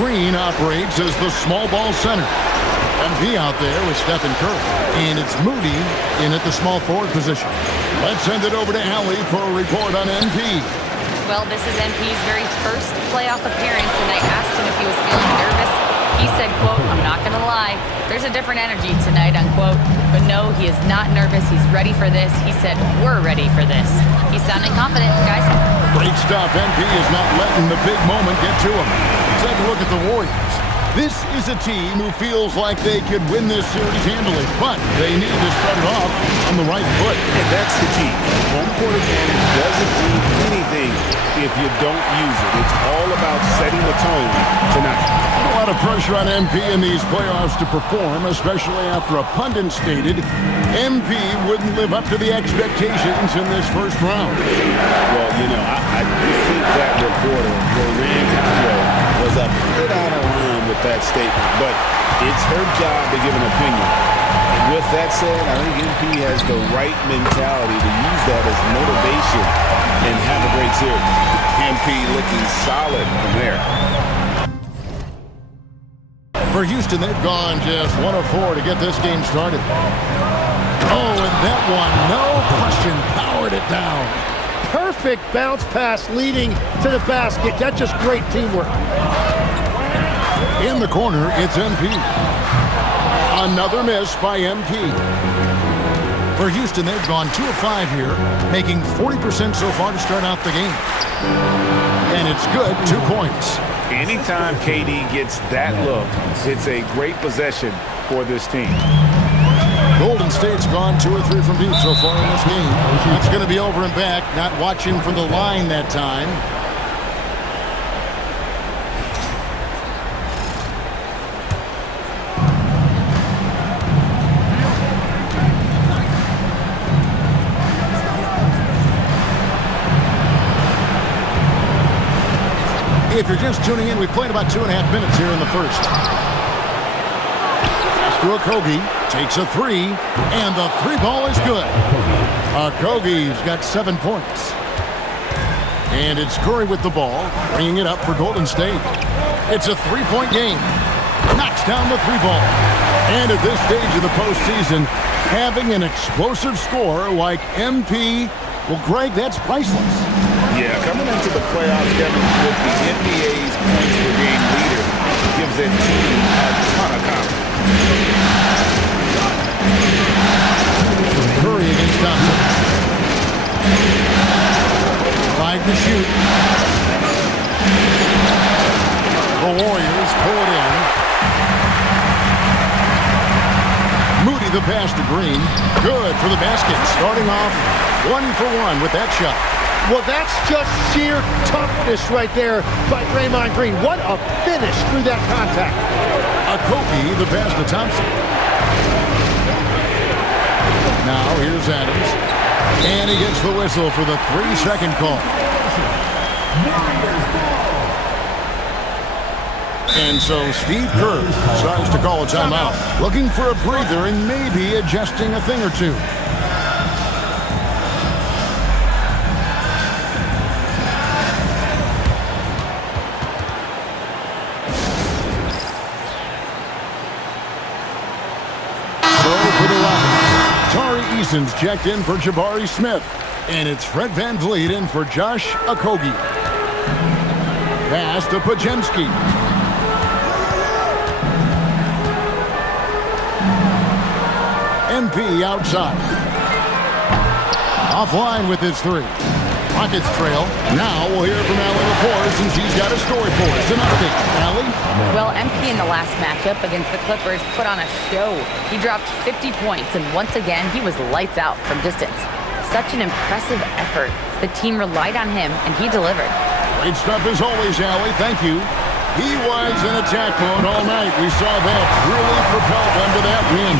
Green operates as the small ball center. MP out there with Stephen Curry. And it's Moody in at the small forward position. Let's send it over to Allie for a report on MP. Well, this is MP's very first playoff appearance, and I asked him if he was feeling nervous. He said, quote, "I'm not going to lie, there's a different energy tonight," unquote. But no, he is not nervous. He's ready for this. He said, "We're ready for this." He's sounding confident, guys. Great stuff. MP is not letting the big moment get to him. Take a look at the Warriors. This is a team who feels like they could win this series handily, but they need to start it off on the right foot. And that's the key. Home court advantage doesn't mean anything if you don't use it. It's all about setting the tone tonight. A lot of pressure on MP in these playoffs to perform, especially after a pundit stated MP wouldn't live up to the expectations in this first round. Well, you know, I think that reporter, Loran Conway, was a bit out of line with that statement, but it's her job to give an opinion. And with that said, I think MP has the right mentality to use that as motivation and have a great series. MP looking solid from there. For Houston, they've gone just 1 of 4 to get this game started. Oh, and that one, no question, powered it down. Perfect bounce pass leading to the basket. That's just great teamwork. In the corner, it's MP. Another miss by MP. For Houston, they've gone 2 of 5 here, making 40% so far to start out the game. And it's good, 2 points. Anytime KD gets that look, it's a great possession for this team. Golden State's gone 2 or 3 from deep so far in this game. It's going to be over and back, not watching for the line that time. If you're just tuning in, we played about 2.5 minutes here in the first. Okogie takes a 3, and the 3 ball is good. Okogie's got 7 points. And it's Curry with the ball, bringing it up for Golden State. It's a 3-point game. Knocks down the 3 ball. And at this stage of the postseason, having an explosive score like MP, well, Greg, that's priceless. Yeah, coming into the playoffs, Kevin, with the NBA's points per game leader, gives that team a ton of confidence. Curry against Thompson. 5 to shoot. The Warriors pull it in. Moody the pass to Green. Good for the basket. Starting off 1 for 1 with that shot. Well, that's just sheer toughness right there by Draymond Green. What a finish through that contact. Okogie the pass to Thompson. Now here's Adams. And he gets the whistle for the 3-second call. And so Steve Kerr starts to call a timeout. Looking for a breather and maybe adjusting a thing or two. Eason's checked in for Jabari Smith. And it's Fred VanVleet in for Josh Okogie. Pass to Podziemski. MP outside. Offline with his 3. Rockets trail. Now we'll hear from Allie LaForce, since she's got a story for us. An update. Allie? Well, MP in the last matchup against the Clippers put on a show. He dropped 50 points, and once again, he was lights out from distance. Such an impressive effort. The team relied on him, and he delivered. Great stuff as always, Allie. Thank you. He was in attack mode all night. We saw that really propelled them to that win.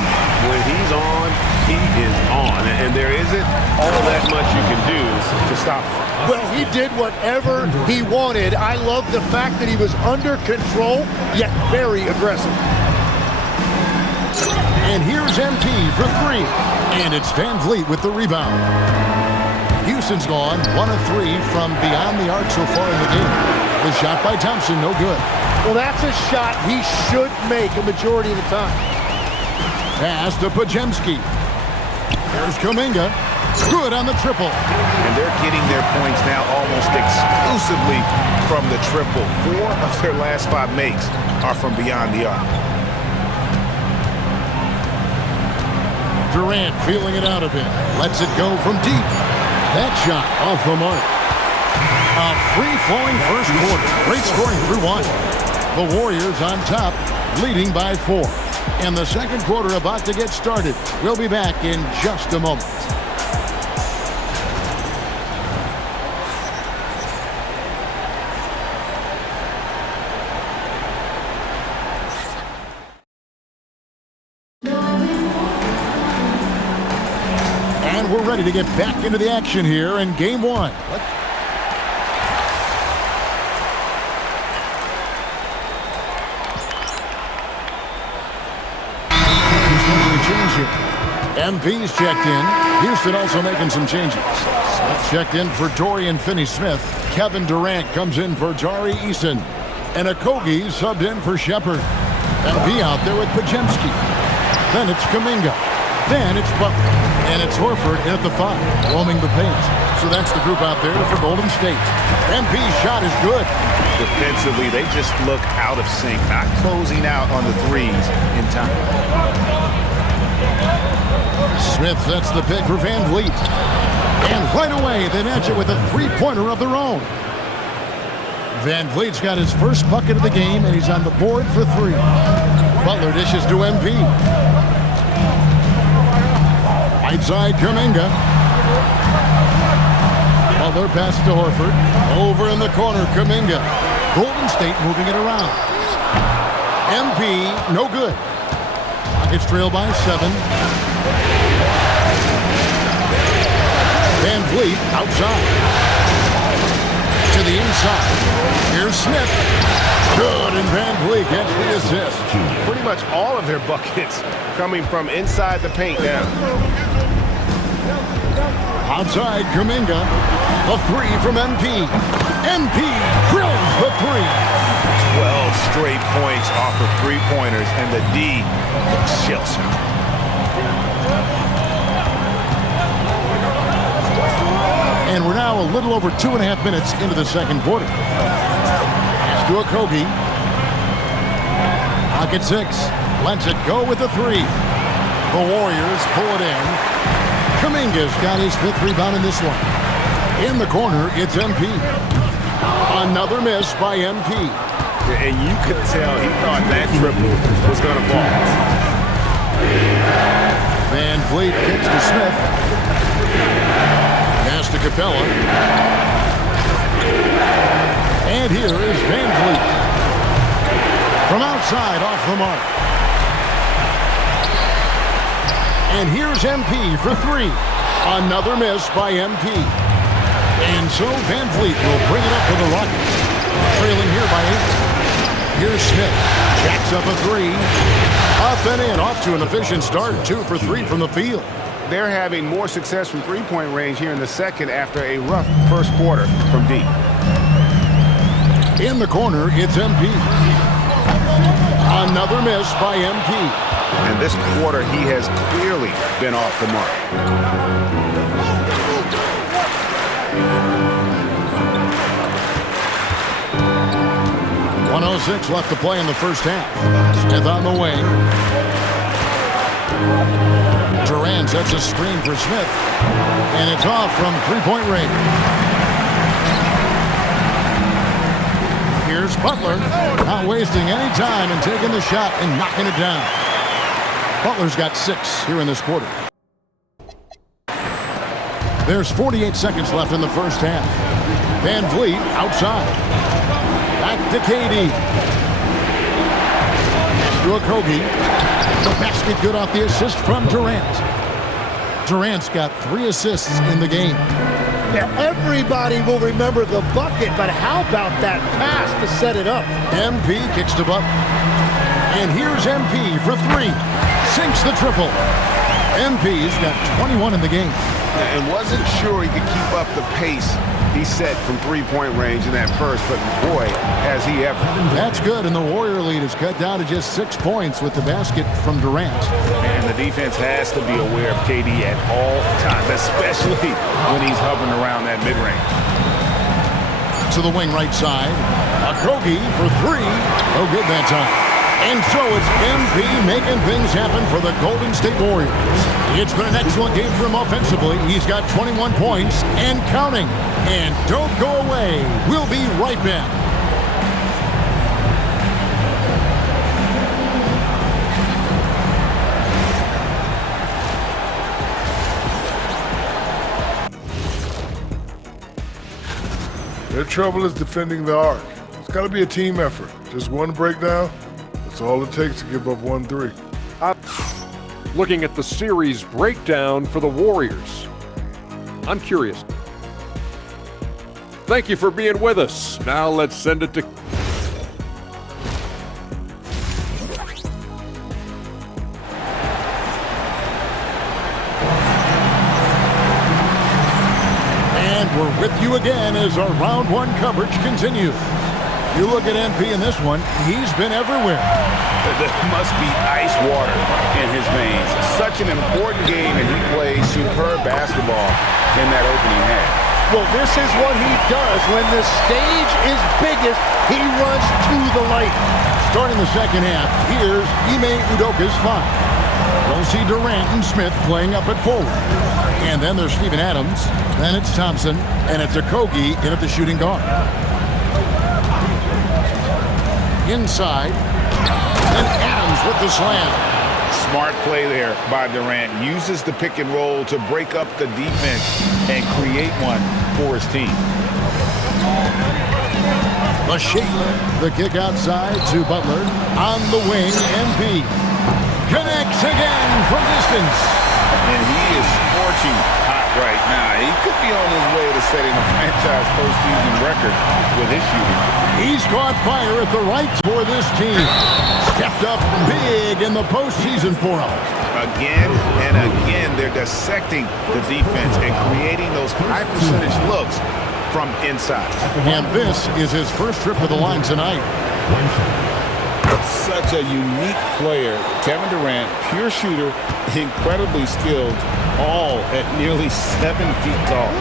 When he's on, he is on. And there isn't all that much you can do to stop him. Well, he did whatever he wanted. I love the fact that he was under control, yet very aggressive. And here's MP for 3. And it's VanVleet with the rebound. Houston's gone 1 of 3 from beyond the arc so far in the game. The shot by Thompson, no good. Well, that's a shot he should make a majority of the time. Pass to Pajemski. There's Kuminga. Good on the triple. And they're getting their points now almost exclusively from the triple. 4 of their last 5 makes are from beyond the arc. Durant feeling it out a bit. Lets it go from deep. That shot off the mark. A free-flowing first quarter. Great scoring through 1. The Warriors on top, leading by 4. And the second quarter about to get started. We'll be back in just a moment. And we're ready to get back into the action here in Game 1. MP's checked in. Houston also making some changes. Smith checked in for Dorian Finney-Smith. Kevin Durant comes in for Jari Eason. And Okogie subbed in for Shepard. MP out there with Pajemski. Then it's Kuminga. Then it's Butler. And it's Horford in at the 5, roaming the paint. So that's the group out there for Golden State. MP's shot is good. Defensively, they just look out of sync, not closing out on the threes in time. Smith sets the pick for Van Vliet. And right away, they match it with a three-pointer of their own. Van Vliet's got his first bucket of the game, and he's on the board for 3. Butler dishes to MP. Right side, Kuminga. Butler passes to Horford. Over in the corner, Kuminga. Golden State moving it around. MP, no good. Rockets trail by 7. Van Vliet outside. To the inside. Here's Smith. Good, and Van Vliet gets the assist. Pretty much all of their buckets coming from inside the paint now. Outside, Kuminga. A 3 from MP. MP drills the 3. 12 straight points off of three-pointers, and the D looks shell-shocked. And we're now a little over 2.5 minutes into the second quarter. Pass to Okogie. Pocket 6. Lets it go with the 3. The Warriors pull it in. Kuminga's got his 5th rebound in this one. In the corner, it's MP. Another miss by MP. And you could tell he thought that triple was going to fall. Van Vliet kicks to Smith. Pass to Capella. And here is Van Vliet. From outside, off the mark. And here's MP for 3. Another miss by MP. And so Van Vliet will bring it up for the Rockets. Trailing here by 8. Here's Smith. Jacks up a 3. Up and in. Off to an efficient start. 2 for 3 from the field. They're having more success from three-point range here in the second after a rough first quarter from deep. In the corner, it's MP. Another miss by MP. And this quarter, he has clearly been off the mark. .106 left to play in the first half. Smith on the wing. Durant sets a screen for Smith. And it's off from three-point range. Here's Butler. Not wasting any time and taking the shot and knocking it down. Butler's got 6 here in this quarter. There's 48 seconds left in the first half. Van Vliet outside. Back to KD. To Okogie. The basket good off the assist from Durant. Durant's got 3 assists in the game. Yeah, everybody will remember the bucket, but how about that pass to set it up? MP kicks to Butler. And here's MP for 3. Sinks the triple. MP's got 21 in the game. And wasn't sure he could keep up the pace He set from three-point range in that first, but boy, has he ever. That's good, and the Warrior lead is cut down to just 6 points with the basket from Durant. And the defense has to be aware of KD at all times, especially when he's hovering around that mid-range. To the wing right side. Okogie for three. No good that time. And so it's MP making things happen for the Golden State Warriors. It's been an excellent game for him offensively. He's got 21 points and counting. And don't go away. We'll be right back. Their trouble is defending the arc. It's got to be a team effort. Just one breakdown, that's all it takes to give up 1-3. Looking at the series breakdown for the Warriors. I'm curious. Thank you for being with us. Now let's send it to... And we're with you again as our round one coverage continues. You look at MP in this one, he's been everywhere. There must be ice water in his veins. Such an important game, and he plays superb basketball in that opening half. Well, this is what he does. When the stage is biggest, he runs to the light. Starting the second half, here's Ime Udoka's 5. We'll see Durant and Smith playing up at forward. And then there's Steven Adams, then it's Thompson, and it's Okogie in at the shooting guard. Inside, and Adams with the slam. Smart play there by Durant. Uses the pick and roll to break up the defense and create one for his team. The shape, the kick outside to Butler. On the wing, MP. Connects again from distance. And he is scorching hot right now. He could be on his way to setting a franchise postseason record with his shooting. He's caught fire at the right for this team. Stepped up big in the postseason for him. Again and again, they're dissecting the defense and creating those high percentage looks from inside. And this is his first trip to the line tonight. Such a unique player. Kevin Durant, pure shooter, incredibly skilled, all at nearly 7 feet tall.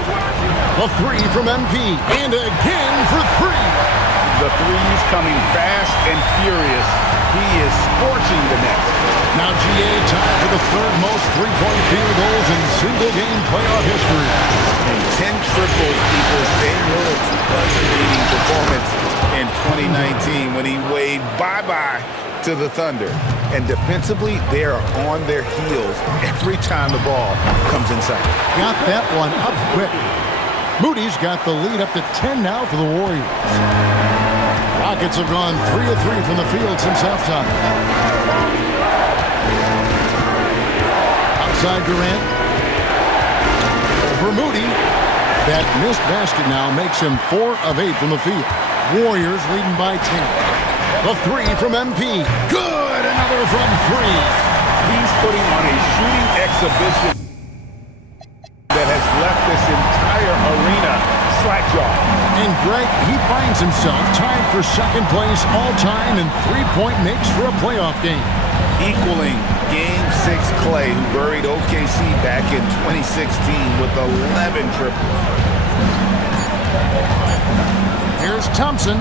A three from MP, and again for three. The threes coming fast and furious. He is scorching the net. Now GA tied for the third most three-point field goals in single-game playoff history. And 10 triples equals Dame Lillard's buzzer-beating performance in 2019 when he waved bye-bye to the Thunder. And defensively, they are on their heels every time the ball comes inside. Got that one up quick. Moody's got the lead up to 10 now for the Warriors. Rockets have gone 3 of 3 from the field since halftime. Outside Durant. For Moody. That missed basket now makes him 4 of 8 from the field. Warriors leading by 10. The three from MP. Good! Another from 3. He's putting on a shooting exhibition that has left this entire arena slack-jawed. And Greg, he finds himself tied for second place all-time in three-point makes for a playoff game. Equaling Game 6 Clay, who buried OKC back in 2016 with 11 triples. Here's Thompson,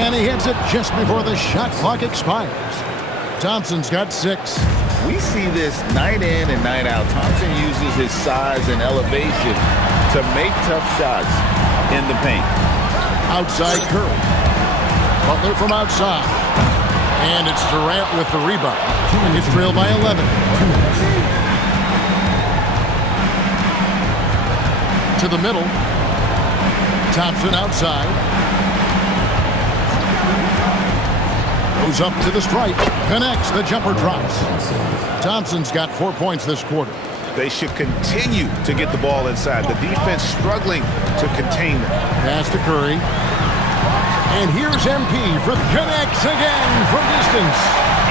and he hits it just before the shot clock expires. Thompson's got 6. We see this night in and night out. Thompson uses his size and elevation to make tough shots in the paint. Outside Curry. Butler from outside. And it's Durant with the rebound. It's trailed by 11. To the middle. Thompson outside. Goes up to the stripe. Connects. The jumper drops. Thompson's got 4 points this quarter. They should continue to get the ball inside. The defense struggling to contain them. Pass to Curry. And here's MP for connects again from distance.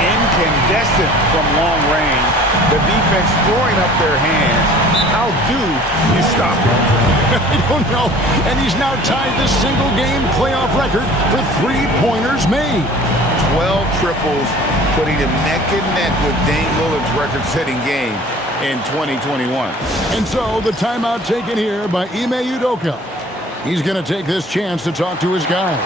incandescent from long range. The defense throwing up their hands. How do you stop him? I don't know. And he's now tied the single-game playoff record for three-pointers made. 12 triples, putting him neck and neck with Dame Lillard's record-setting game in 2021. And so the timeout taken here by Ime Udoka. He's going to take this chance to talk to his guys.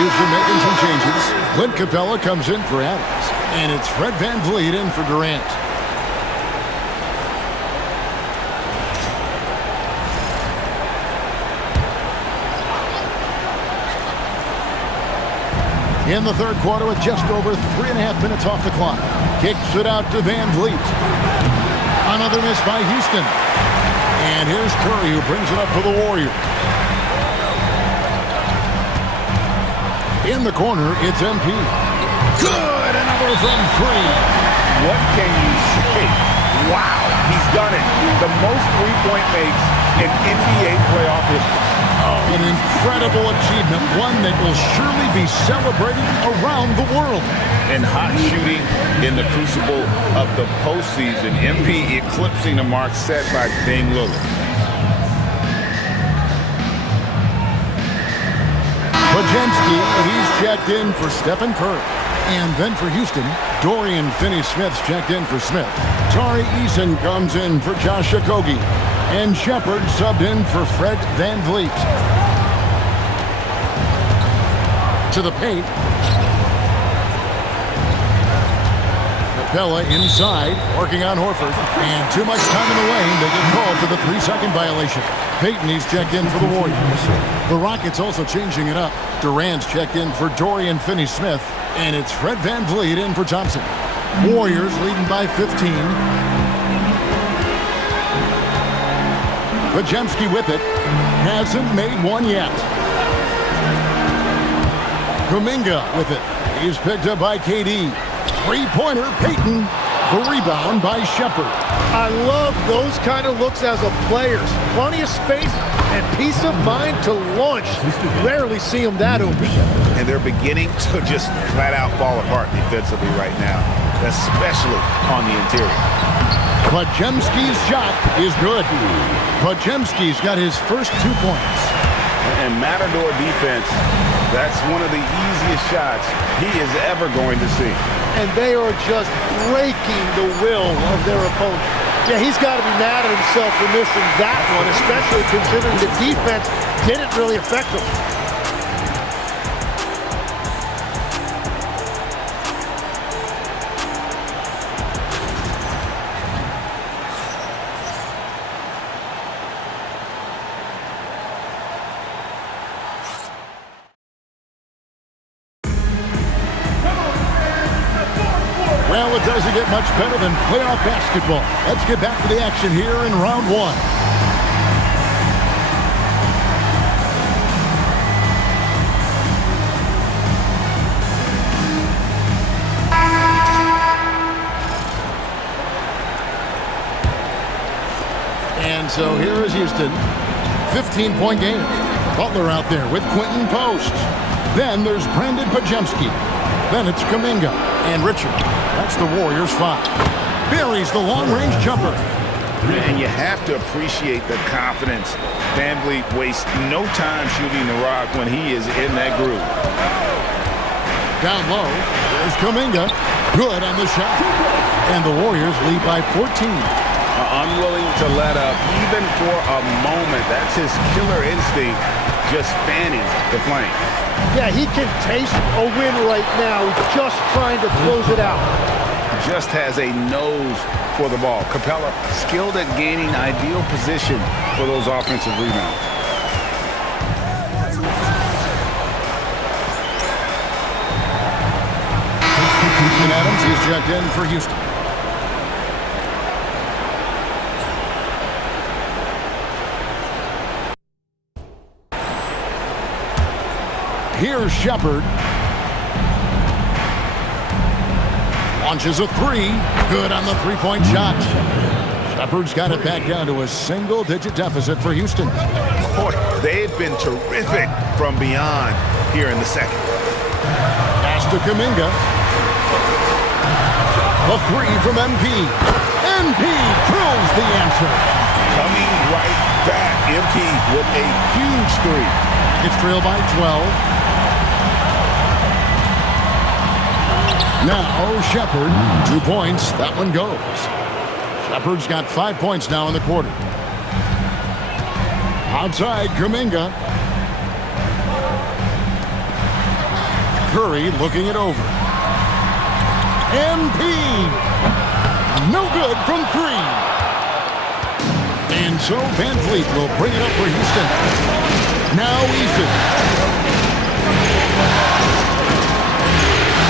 Houston making some changes. Clint Capella comes in for Adams. And it's Fred VanVleet in for Durant. In the third quarter with just over 3.5 minutes off the clock. Kicks it out to VanVleet. Another miss by Houston. And here's Curry who brings it up for the Warriors. In the corner, it's MP. Good! Another from three. What can you say? Wow, he's done it. The most three-point makes in NBA playoff history. Oh, an incredible achievement, one that will surely be celebrated around the world. And hot shooting in the crucible of the postseason. MP eclipsing the mark set by Dame Lillard. Bajemski, he's checked in for Stephen Curry. And then for Houston, Dorian Finney-Smith's checked in for Smith. Tari Eason comes in for Josh Okogie. And Shepard subbed in for Fred VanVleet. To the paint. Capella inside, working on Horford. And too much time in the lane, they get called for the 3-second violation. Payton, he's checked in for the Warriors. The Rockets also changing it up. Durant's checked in for Dorian Finney-Smith. And it's Fred VanVleet in for Thompson. Warriors leading by 15. Bajemski with it. Hasn't made one yet. Kuminga with it. He's picked up by KD. Three-pointer, Payton. The rebound by Shepard. I love those kind of looks as a player. Plenty of space and peace of mind to launch. Rarely see him that open. And they're beginning to just flat-out fall apart defensively right now, especially on the interior. Bajemski's shot is good. Bajemski's got his first 2 points. And Matador defense, that's one of the easiest shots he is ever going to see. And they are just breaking the will of their opponent. Yeah, he's got to be mad at himself for missing that one, especially considering the defense didn't really affect him. Well, it doesn't get much better than playoff basketball. Let's get back to the action here in round one. And so here is Houston. 15-point game. Butler out there with Quentin Post. Then there's Brandon Bajemski. Then it's Kuminga and Richard. That's the Warriors' 5. Buries the long-range jumper. And you have to appreciate the confidence. VanVleet wastes no time shooting the rock when he is in that groove. Down low. There's Kuminga. Good on the shot. And the Warriors lead by 14. Unwilling to let up even for a moment. That's his killer instinct, just fanning the flame. Yeah, he can taste a win right now. He's just trying to close it out. Just has a nose for the ball. Capella skilled at gaining ideal position for those offensive rebounds. And Adams is checked in for Houston. Here's Shepard. Launches a three. Good on the three-point shot. Shepard's got it back down to a single-digit deficit for Houston. Boy, they've been terrific from beyond here in the second. Pass to Kuminga. A three from MP. MP drills the answer. Coming right back. MP with a huge three. It's trailed by 12. Now Shepard, 2 points. That one goes. Shepard's got 5 points now in the quarter. Outside, Kuminga. Curry looking it over. MP. No good from three. And so Van Vliet will bring it up for Houston. Now Eason.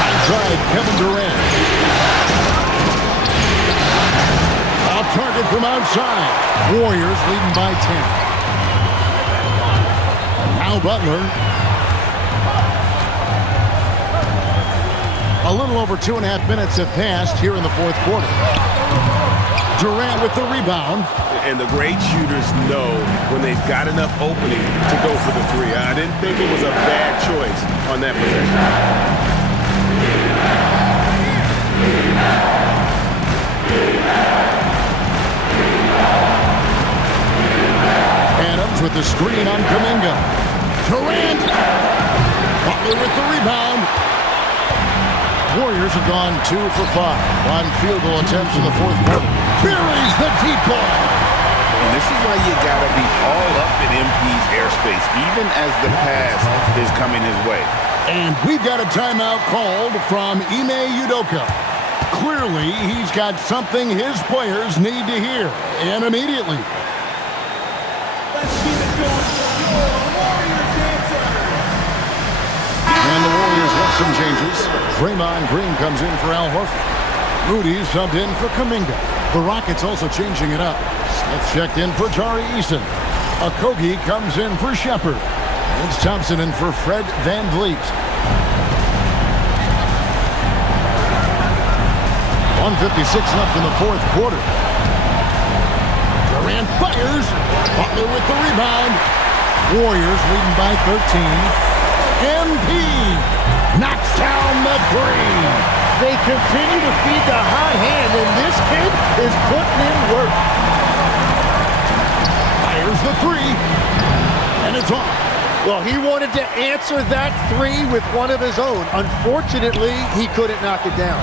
Outside, Kevin Durant. Off target from outside. Warriors leading by 10. Now Butler. A little over 2.5 minutes have passed here in the fourth quarter. Durant with the rebound. And the great shooters know when they've got enough opening to go for the three. I didn't think it was a bad choice on that possession. Adams with the screen on Kuminga. Durant. Butler with the rebound. Warriors have gone 2 for 5 on field goal attempts in the fourth quarter. Buries the deep ball. And this is why you got to be all up in MP's airspace, even as the pass is coming his way. And we've got a timeout called from Ime Udoka. Clearly, he's got something his players need to hear, and immediately. Let's keep it going. Warriors dancers. And the Warriors want some changes. Draymond Green comes in for Al Horford. Moody subbed in for Kuminga. The Rockets also changing it up. Smith checked in for Tari Eason. Okogie comes in for Shepard. Vince Thompson in for Fred Van Vliet. 1:56 left in the fourth quarter. Durant fires. Butler with the rebound. Warriors leading by 13. MP knocks down the three. They continue to feed the hot hand, and this kid is putting in work. Fires the three, and it's off. Well, he wanted to answer that three with one of his own. Unfortunately, he couldn't knock it down.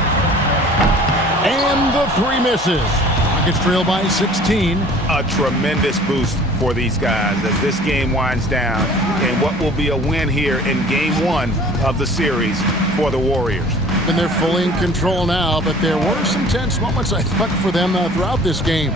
And the three misses. Rockets trail by 16. A tremendous boost for these guys as this game winds down and what will be a win here in game 1 of the series for the Warriors. And they're fully in control now, but there were some tense moments, I thought, for them throughout this game.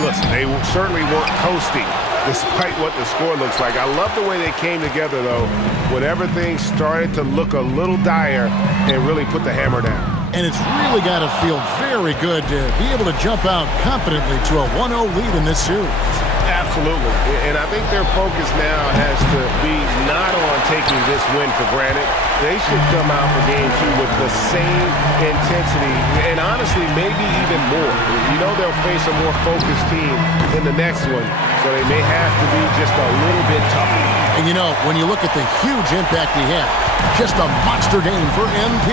Listen, they certainly weren't coasting despite what the score looks like. I love the way they came together, though, when everything started to look a little dire and really put the hammer down. And it's really got to feel very good to be able to jump out confidently to a 1-0 lead in this series. Absolutely. And I think their focus now has to be not on taking this win for granted. They should come out for game 2 with the same intensity and honestly maybe even more. You know they'll face a more focused team in the next one, so they may have to be just a little bit tougher. And you know, when you look at the huge impact he had, just a monster game for MP.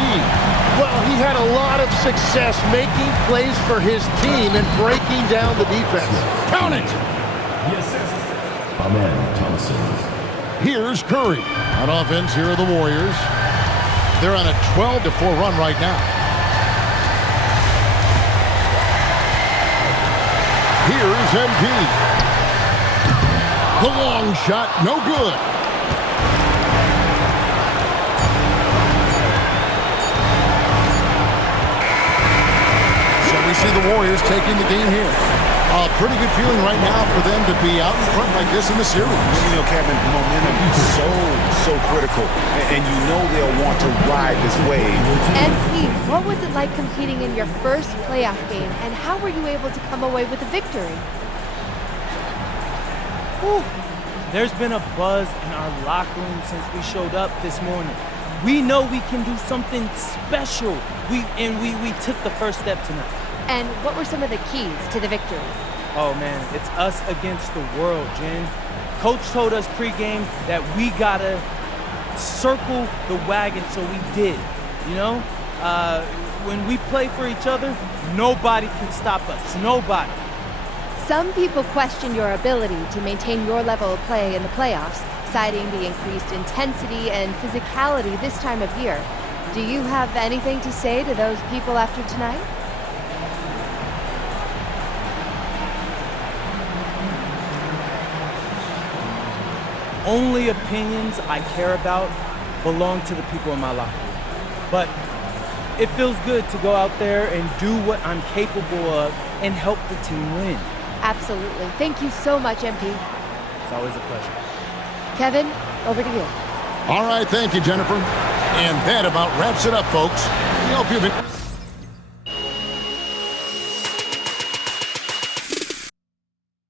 Well, he had a lot of success making plays for his team and breaking down the defense. Count it! Amen, Thompson. Here's Curry. On offense, here are the Warriors. They're on a 12-4 run right now. Here's MP. The long shot, no good. So we see the Warriors taking the game here. A pretty good feeling right now for them to be out in front like this in the series. You know, Kevin, momentum is so critical. And you know they'll want to ride this wave. MP, what was it like competing in your first playoff game, and how were you able to come away with a victory? Whew. There's been a buzz in our locker room since we showed up this morning. We know we can do something special. We took the first step tonight. And what were some of the keys to the victory? Oh man, it's us against the world, Jen. Coach told us pregame that we gotta circle the wagon, so we did. You know, when we play for each other, nobody can stop us. Nobody. Some people question your ability to maintain your level of play in the playoffs, citing the increased intensity and physicality this time of year. Do you have anything to say to those people after tonight? Only opinions I care about belong to the people in my locker room. But it feels good to go out there and do what I'm capable of and help the team win. Absolutely. Thank you so much, MP. It's always a pleasure. Kevin, over to you. All right, thank you, Jennifer. And that about wraps it up, folks. We hope you've